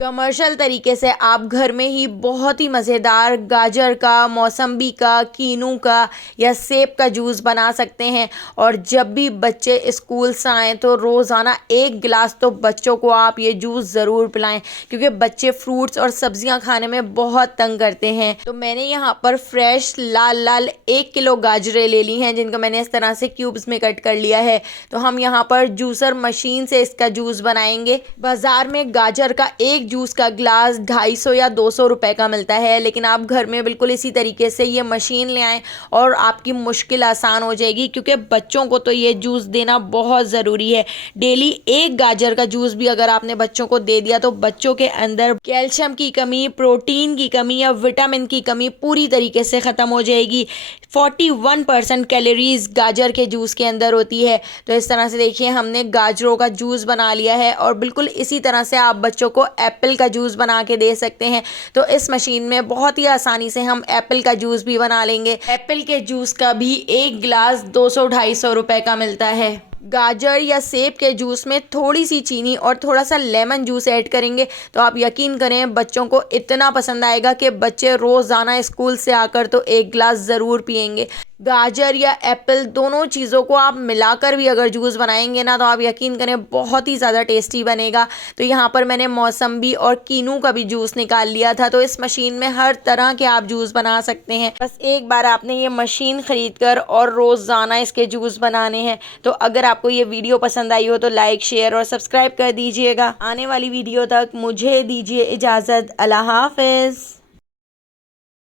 Commercial तरीके से आप घर में ही बहुत ही मज़ेदार गाजर का, मौसम्बी का, कीनू का या सेब का जूस बना सकते हैं। और जब भी बच्चे स्कूल से आएँ तो रोज़ाना 1 गिलास तो बच्चों को आप ये जूस ज़रूर पिलाएं, क्योंकि बच्चे फ्रूट्स और सब्जियां खाने में बहुत तंग करते हैं। तो मैंने यहाँ पर फ्रेश लाल लाल 1 किलो गाजरें ले ली हैं, जिनको मैंने इस तरह से क्यूब्स में कट कर लिया है। तो हम यहाँ पर जूसर मशीन से इसका जूस बनाएंगे। बाज़ार में गाजर का एक जूस का ग्लास 250 या 200 रुपए का मिलता है, लेकिन आप घर में बिल्कुल इसी तरीके से ये मशीन ले आएँ और आपकी मुश्किल आसान हो जाएगी, क्योंकि बच्चों को तो ये जूस देना बहुत ज़रूरी है। डेली 1 गाजर का जूस भी अगर आपने बच्चों को दे दिया तो बच्चों के अंदर कैल्शियम की कमी, प्रोटीन की कमी या विटामिन की कमी पूरी तरीके से ख़त्म हो जाएगी। 41% कैलोरीज गाजर के जूस के अंदर होती है। तो इस तरह से देखिए हमने गाजरों का जूस बना लिया है, और बिल्कुल इसी तरह से आप बच्चों को एप्पल का जूस बना के दे सकते हैं। तो इस मशीन में बहुत ही आसानी से हम एप्पल का जूस भी बना लेंगे। एप्पल के जूस का भी 1 गिलास 200-250 रुपए का मिलता है। गाजर या सेब के जूस में थोड़ी सी चीनी और थोड़ा सा लेमन जूस ऐड करेंगे तो आप यकीन करें बच्चों को इतना पसंद आएगा कि बच्चे रोज़ाना स्कूल से आकर तो 1 गिलास ज़रूर पिएंगे। गाजर या एप्पल दोनों चीज़ों को आप मिलाकर भी अगर जूस बनाएंगे ना, तो आप यकीन करें बहुत ही ज़्यादा टेस्टी बनेगा। तो यहाँ पर मैंने मौसम्बी और कीनू का भी जूस निकाल लिया था। तो इस मशीन में हर तरह के आप जूस बना सकते हैं। बस एक बार आपने ये मशीन ख़रीद कर और रोज़ाना इसके जूस बनाने हैं। तो अगर आपको ये वीडियो पसंद आई हो तो लाइक, शेयर और सब्सक्राइब कर दीजिएगा। आने वाली वीडियो तक मुझे दीजिए इजाज़त। अल्लाह हाफ़िज़।